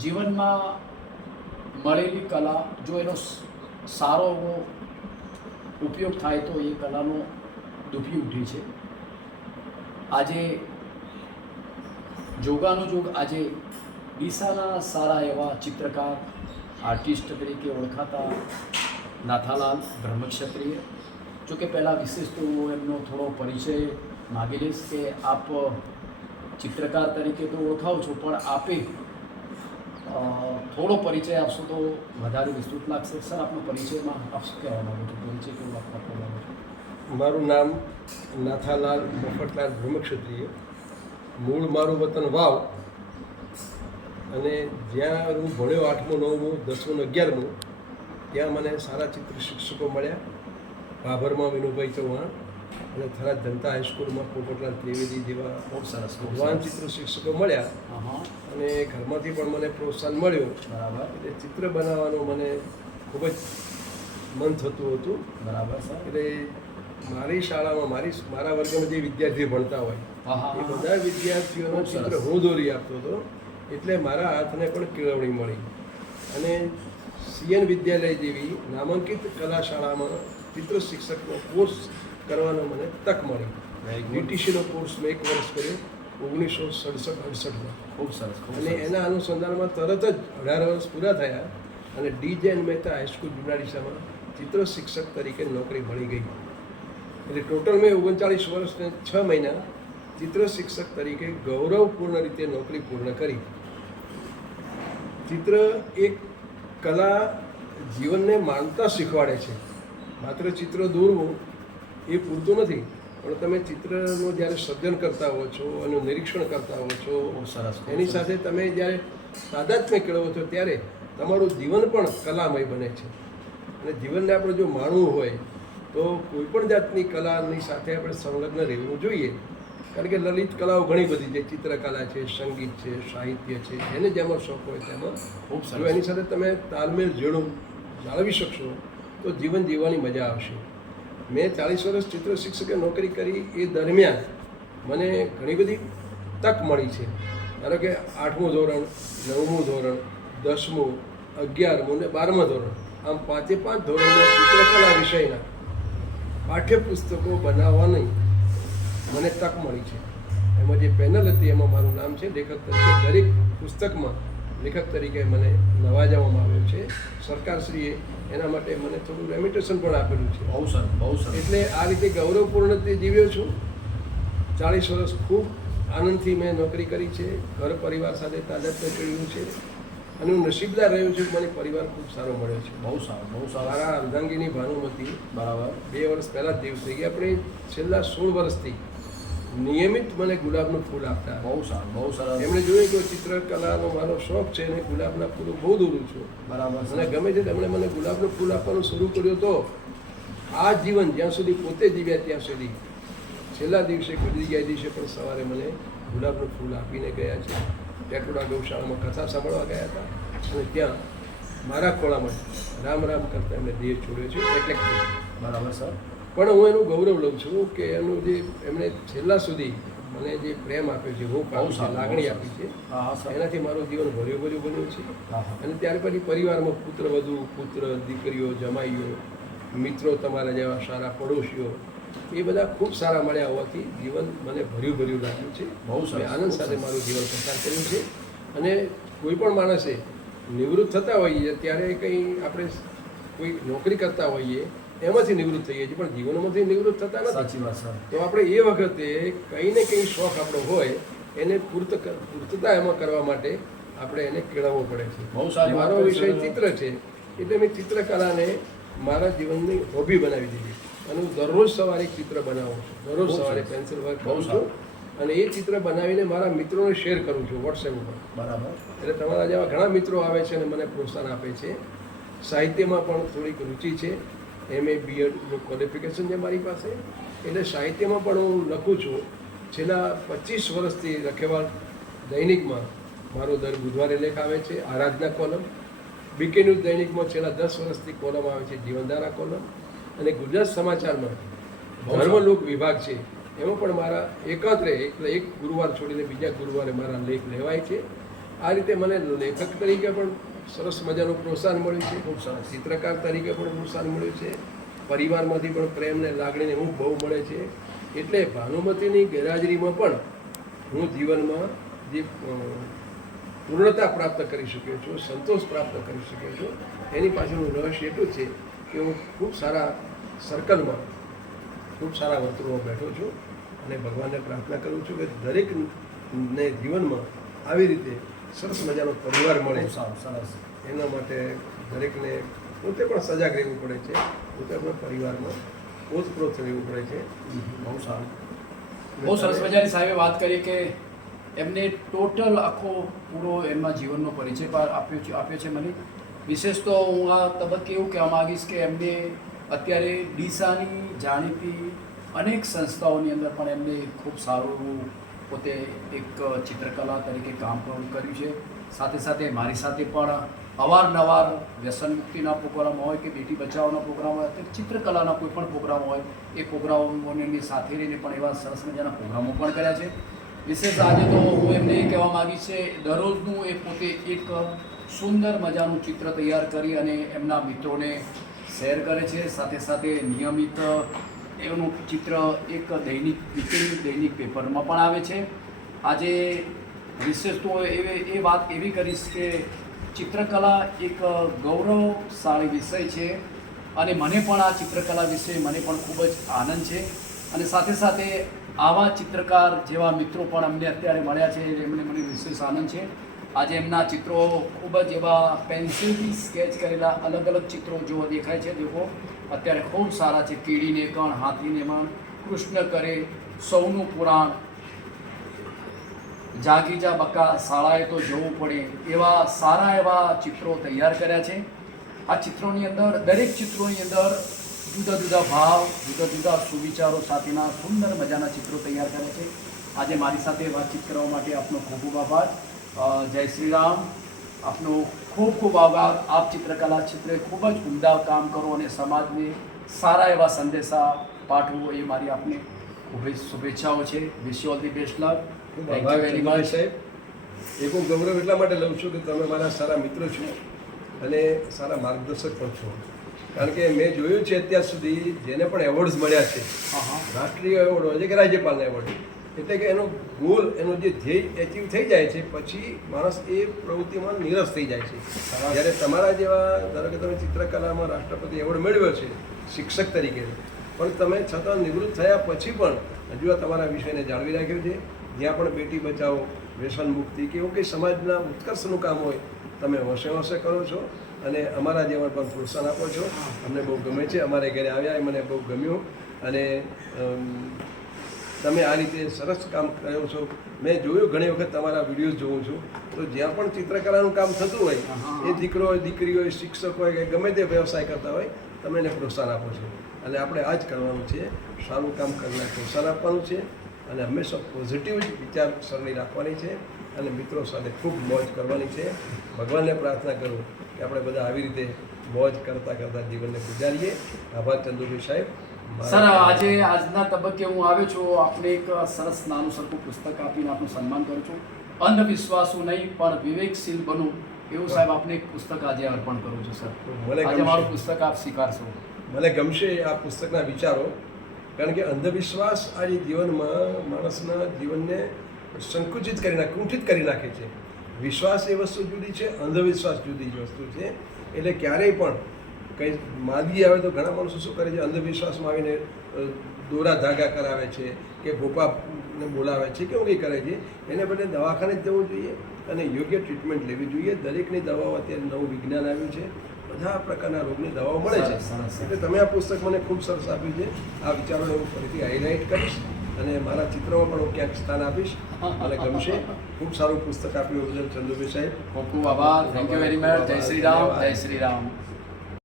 જીવનમાં મળેલી કલા જો એનો સારો એવો ઉપયોગ થાય તો એ કલાનો દુભી ઉઠે છે. આજે જોગાનો જોગ આજે ડીસાના સારા એવા ચિત્રકાર આર્ટિસ્ટ તરીકે ઓળખાતા નાથાલાલ બ્રહ્મક્ષત્રિય, જો કે પહેલાં વિશેષ તો એમનો થોડો પરિચય માગી લઈશ કે આપ ચિત્રકાર તરીકે તો ઓળખાવ છો, પણ આપે થોડો પરિચય આપશો તો વધારે વિસ્તૃત લાગશે. સર, આપનો પરિચયમાં આપ શું કહેવા માગો છો? પરિચય કેવું આપવા માગો છો? મારું નામ નાથાલાલ મફતલાલ બ્રહ્મક્ષત્રિય. મૂળ મારું વતન વાવ, અને જ્યાં હું ભણ્યો 8મું 9મું 10મું ને 11મું, ત્યાં મને સારા ચિત્ર શિક્ષકો મળ્યા. ભાભરમાં વિનુભાઈ ચૌહાણ અને થરાદ જનતા હાઈસ્કૂલમાં પોપટલાલ ત્રિવેદી જેવા ખૂબ સરસ, ખૂબ ભગવાન સરસ. ચિત્ર શિક્ષકો મળ્યા. અને ઘરમાંથી પણ મને પ્રોત્સાહન મળ્યું. બરાબર, એટલે ચિત્ર બનાવવાનું મને ખૂબ જ મન થતું હતું. બરાબર સર. એટલે મારી શાળામાં મારા વર્ગમાં જે વિદ્યાર્થીઓ ભણતા હોય એ બધા વિદ્યાર્થીઓનું ચિત્ર હું દોરી આપતો હતો. એટલે મારા હાથને પણ કેળવણી મળી. અને CN વિદ્યાલય જેવી નામાંકિત કલા શાળામાં ચિત્ર શિક્ષકનો કોર્સ કરવાનો મને તક મળી. DTCનો કોર્સ મેં 1 વર્ષ કર્યો 1967-68માં. ખૂબ સરસ, ખૂબ અને સરસ. એના અનુસંધાનમાં તરત જ 18 વર્ષ પૂરા થયા અને D.J. મહેતા હાઈસ્કૂલ જુનાડીસામાં ચિત્ર શિક્ષક તરીકે નોકરી મળી ગઈ. એટલે ટોટલ મેં 39 વર્ષ ને 6 મહિના ચિત્ર શિક્ષક તરીકે ગૌરવપૂર્ણ રીતે નોકરી પૂર્ણ કરી. ચિત્ર એક કલા જીવનને માણતા શીખવાડે છે. માત્ર ચિત્ર દોરવું એ પૂરતું નથી, પણ તમે ચિત્રનું જ્યારે સર્જન કરતા હો છો, એનું નિરીક્ષણ કરતા હો છો, ખૂબ સરસ, ખૂબ એની સરસ. સાથે તમે જ્યારે તાદાત્મ્ય કેળવો છો ત્યારે તમારું જીવન પણ કલામય બને છે. અને જીવનને આપણે જો માણવું હોય તો કોઈ પણ જાતની કલાની સાથે આપણે સંલગ્ન રહેવું જોઈએ. કારણ કે લલિત કલાઓ ઘણી બધી છે. ચિત્રકલા છે, સંગીત છે, સાહિત્ય છે, એને જેમાં શોખ હોય તેમાં ખૂબ જો સરસ. એની સાથે તમે તાલમેલ જાળવી શકશો તો જીવન જીવવાની મજા આવશે. મેં 40 વર્ષ ચિત્ર શિક્ષકે નોકરી કરી. એ દરમિયાન મને ઘણી બધી તક મળી છે. ધારો કે 8મું ધોરણ, 9મું ધોરણ, 10મું, 11મું ને 12મા ધોરણ, આમ 5 ધોરણના ચિત્રકલા વિષયના પાઠ્યપુસ્તકો બનાવવાની મને તક મળી છે. એમાં જે પેનલ હતી એમાં મારું નામ છે લેખક તરીકે. દરેક પુસ્તકમાં લેખક તરીકે મને નવાજવામાં આવ્યો છે. સરકારશ્રીએ એના માટે મને થોડું રેમ્યુટેશન પણ આપેલું છે. બહુ સરસ, બહુ સરસ. એટલે આ રીતે ગૌરવપૂર્ણ રીતે જીવ્યો છું. 40 વર્ષ ખૂબ આનંદથી મેં નોકરી કરી છે. ઘર પરિવાર સાથે તાદાત્મ્ય કર્યું છે. અને હું નસીબદાર રહ્યો છું કે મને પરિવાર ખૂબ સારો મળ્યો છે. બહુ સારું, બહુ સારું. મારા અર્ધાંગીની ભાનુમતી બરાબર. 2 વર્ષ પહેલાં જ દિવસ થઈ ગયા. આપણે છેલ્લા 16 વર્ષથી નિયમિત મને ગુલાબનું ફૂલ આપતા. બહુ સારું, બહુ સરસ. એમણે જોયું કે ચિત્રકલાનો મારો શોખ છે અને ગુલાબના ફૂલો બહુ દોરું છું. બરાબર. મને ગમે છે. તેમણે મને ગુલાબનું ફૂલ આપવાનું શરૂ કર્યું. તો આ જીવન જ્યાં સુધી પોતે જીવ્યા ત્યાં સુધી છેલ્લા દિવસે ગુજરી ગયા દિવસે પણ સવારે મને ગુલાબનું ફૂલ આપીને ગયા છે. ટેટોડા ગૌશાળામાં કથા સાંભળવા ગયા હતા અને ત્યાં મારા ખોળામાં રામ રામ કરતા એમણે દેહ છોડ્યો છે. એટલે બરાબર સર. પણ હું એનું ગૌરવ લઉં છું કે એનું જે એમણે છેલ્લા સુધી મને જે પ્રેમ આપ્યો છે, હું બહુ સારું, લાગણી બહુ આપી છે, હા, હા, સર. એનાથી મારું જીવન ભર્યું બન્યું છે. હા, હા. અને ત્યાર પછી પરિવારમાં પુત્રવધુ, પુત્ર, દીકરીઓ, જમાઈઓ, મિત્રો, તમારા જેવા સારા પડોશીઓ, એ બધા ખૂબ સારા મળ્યા હોવાથી જીવન મને ભર્યું લાગ્યું છે. બહુ સરસ, મેં આનંદ બહુ સાથે સરસ. મારું જીવન પસાર કર્યું છે. અને કોઈ પણ માણસે નિવૃત્ત થતા હોઈએ ત્યારે કંઈ આપણે કોઈ નોકરી કરતા હોઈએ એમાંથી નિવૃત્ત થઈએ છીએ, પણ જીવનમાંથી નિવૃત્ત થતા નથી. સાચી વાત સર. તો આપણે એ વખતે કંઈ ને કંઈ શોખ આપણો હોય એને પૂર્તતા એમાં કરવા માટે આપણે એને કેળવવો પડે છે. બહુ સારી વાત મારો કરી, વિષય સર. ચિત્ર છે એટલે મેં ચિત્રકલાને મારા જીવનની હોબી બનાવી દીધી. અને હું દરરોજ સવારે એક ચિત્ર બનાવું છું. દરરોજ બહુ સવારે સરસ. પેન્સિલ વર્ક બહુ કરું છું. સારું. અને એ ચિત્ર બનાવીને મારા મિત્રોને શેર કરું છું WhatsApp ઉપર. બરાબર. એટલે તમારા જેવા ઘણા મિત્રો આવે છે અને મને પ્રોત્સાહન આપે છે. સાહિત્યમાં પણ થોડીક રુચિ છે. MA BEdનું ક્વોલિફિકેશન છે મારી પાસે. એટલે સાહિત્યમાં પણ હું લખું છું. છેલ્લા 25 વર્ષથી રખેવાળ દૈનિકમાં મારો દર બુધવારે લેખ આવે છે, આરાધના કોલમ. BK ન્યૂઝ દૈનિકમાં છેલ્લા 10 વર્ષથી કોલમ આવે છે, જીવનધારા કોલમ. અને ગુજરાત સમાચારમાં ધર્મલોક વિભાગ છે, એમાં પણ મારા એકાંતરે એટલે એક ગુરુવાર છોડીને બીજા ગુરુવારે મારા લેખ લેવાય છે. આ રીતે મને લેખક તરીકે પણ સરસ મજાનું પ્રોત્સાહન મળ્યું છે, ખૂબ સરસ. ચિત્રકાર તરીકે પણ પ્રોત્સાહન મળ્યું છે, પરિવારમાંથી પણ પ્રેમ ને લાગણીને હું બહુ મળે છે. એટલે ભાનુમતીની ગેરહાજરીમાં પણ હું જીવનમાં જે પૂર્ણતા પ્રાપ્ત કરી શક્યો છું, સંતોષ પ્રાપ્ત કરી શક્યો છું, એની પાછળનું રહસ્ય એટલું છે કે હું ખૂબ સારા સર્કલમાં, ખૂબ સારા વર્તુળમાં બેઠો છું અને ભગવાનને પ્રાર્થના કરું છું કે દરેકને જીવનમાં આવી રીતે સરસ મજાનો પરિવાર મળે. ખૂબ સારું, સરસ. એના માટે દરેકને પોતે પણ સજાગ રહેવું પડે છે, પોતે પણ પરિવારમાં ઓતપ્રોત રહેવું પડે છે. બહુ સારું. બહુ સરસ મજાની સાહેબે વાત કરી કે એમને ટોટલ આખો પૂરો એમના જીવનનો પરિચય આપ્યો છે મને. વિશેષ તો હું આ તબક્કે એવું કહેવા માગીશ કે એમને અત્યારે ડીસાની જાણીતી અનેક સંસ્થાઓની અંદર પણ એમને ખૂબ સારું એવું પોતે એક ચિત્રકલા તરીકે કામ પણ કર્યું છે. સાથે સાથે મારી સાથે પણ અવારનવાર વ્યસન મુક્તિના પ્રોગ્રામ હોય કે બેટી બચાવોના પ્રોગ્રામ હોય કે ચિત્રકલાના કોઈ પણ પ્રોગ્રામ હોય એ પ્રોગ્રામોની સાથે રહીને પણ એવા સરસ મજાના પ્રોગ્રામો પણ કર્યા છે. વિશેષ આજે તો હું એમને એ કહેવા માગીશ છે દરરોજનું એ પોતે એક સુંદર મજાનું ચિત્ર તૈયાર કરી અને એમના મિત્રોને શેર કરે છે. સાથે સાથે નિયમિત એનું ચિત્ર એક દૈનિક પેપરમાં પણ આવે છે. આજે વિશેષ તો એ વાત એવી કરીશ કે ચિત્રકલા એક ગૌરવશાળી વિષય છે અને મને પણ આ ચિત્રકલા વિશે મને પણ ખૂબ જ આનંદ છે. અને સાથે સાથે આવા ચિત્રકાર જેવા મિત્રો પણ અમને અત્યારે મળ્યા છે એમને મને વિશેષ આનંદ છે. આજે એમના ચિત્રો ખૂબ જ એવા પેન્સિલથી સ્કેચ કરેલા અલગ અલગ ચિત્રો જો દેખાય છે દેખો અત્યારે ખૂબ સારા છે. કીડીને કણ, હાથીને મણ, કૃષ્ણ કરે, સૌનું પુરાણ, જાગી જા બકા, શાળાએ તો જવું પડે, એવા સારા એવા ચિત્રો તૈયાર કર્યા છે. આ ચિત્રોની અંદર દરેક ચિત્રોની અંદર જુદા જુદા ભાવ, જુદા જુદા સુવિચારો સાથેના સુંદર મજાના ચિત્રો તૈયાર કર્યા છે. આજે મારી સાથે વાતચીત કરવા માટે આપનો ખૂબ ખૂબ આભાર. જય શ્રી રામ. આપનો ખૂબ ખૂબ આભાર. આપ ચિત્રકલા ક્ષેત્રે ખૂબ જ ઉમદા કામ કરો અને સમાજને સારા એવા સંદેશા પાઠવો એ મારી આપને ખૂબ જ શુભેચ્છાઓ છે. Wish you all the best luck. ખૂબ થેન્ક આભાર યુ વેરી મચ. સાહેબ. એક હું ગૌરવ એટલા માટે લઉં છું કે તમે મારા સારા મિત્રો છો અને સારા માર્ગદર્શક પણ છો. કારણ કે મેં જોયું છે અત્યાર સુધી જેને પણ એવોર્ડ્સ મળ્યા છે, રાષ્ટ્રીય એવોર્ડ હોય છે કે રાજ્યપાલના એવોર્ડ, એટલે કે એનો ગોલ, એનો જે ધ્યેય એચીવ થઈ જાય છે પછી માણસ એ પ્રવૃત્તિમાં નિરસ થઈ જાય છે. જ્યારે તમારા જેવા, ધારો કે તમે ચિત્રકલામાં રાષ્ટ્રપતિ એવોર્ડ મેળવ્યો છે શિક્ષક તરીકે, પણ તમે છતાં નિવૃત્ત થયા પછી પણ હજુ આ તમારા વિષયને જાળવી રાખ્યો છે. જ્યાં પણ બેટી બચાવો, વ્યસન મુક્તિ કે એવું કંઈ સમાજના ઉત્કર્ષનું કામ હોય તમે હોંશે હોંશે કરો છો અને અમારા જેવા પણ પ્રોત્સાહન આપો છો. અમને બહુ ગમે છે. અમારે ઘરે આવ્યા એ મને બહુ ગમ્યું અને તમે આ રીતે સરસ કામ કર્યો છો. મેં જોયું ઘણી વખત તમારા વિડીયોઝ જોઉં છું તો જ્યાં પણ ચિત્રકલાનું કામ થતું હોય એ દીકરો હોય, દીકરી હોય, શિક્ષક હોય કે ગમે તે વ્યવસાય કરતા હોય તમે એને પ્રોત્સાહન આપો છો. અને આપણે આ જ કરવાનું છે, સારું કામ કરીને પ્રોત્સાહન આપવાનું છે અને હંમેશા પોઝિટિવ જ વિચારસરણી રાખવાની છે અને મિત્રો સાથે ખૂબ મોજ કરવાની છે. ભગવાનને પ્રાર્થના કરું કે આપણે બધા આવી રીતે મોજ કરતાં કરતાં જીવનને ગુજારીએ. આભાર ચંદુભાઈ સાહેબ. સર, આજના તબક્કે હું આવ્યો છું. આપણે એક સરસ નાનું સરખું પુસ્તક આપીને આપનું સન્માન કરું છું. અંધવિશ્વાસુ નહીં પણ વિવેકશીલ બનવું એવું સાહેબ આપને એક પુસ્તક આજે અર્પણ કરું છું. સર, આજે મારું પુસ્તક આપ સ્વીકારશો? મને ગમશે આ પુસ્તકના વિચારો, કારણ કે અંધવિશ્વાસ આજે જીવનમાં માણસના જીવનને સંકુચિત કરી નાખે, કુંઠિત કરી નાખે છે. વિશ્વાસ એ વસ્તુ જુદી છે, અંધવિશ્વાસ જુદી જ વસ્તુ છે. એટલે ક્યારેય પણ કંઈ માદગી આવે તો ઘણા માણસો શું કરે છે, અંધવિશ્વાસમાં આવીને દોરા ધાગા કરાવે છે કે ભોપાને બોલાવે છે કે એવું કંઈ કરે છે. એને બદલે દવાખાને જ જવું જોઈએ અને યોગ્ય ટ્રીટમેન્ટ લેવી જોઈએ. દરેકની દવાઓ અત્યારે નવું વિજ્ઞાન આવ્યું છે, બધા પ્રકારના રોગની દવાઓ મળે છે. એટલે તમે આ પુસ્તક મને ખૂબ સરસ આપ્યું છે. આ વિચારોને હું ફરીથી હાઇલાઇટ કરીશ અને મારા ચિત્રોમાં પણ હું ક્યાંક સ્થાન આપીશ. મને ગમશે. ખૂબ સારું પુસ્તક આપ્યું બદલ ચંદુભાઈ સાહેબ ખૂબ ખૂબ આભાર. Thank you very much. જય શ્રી રામ. જય શ્રી રામ.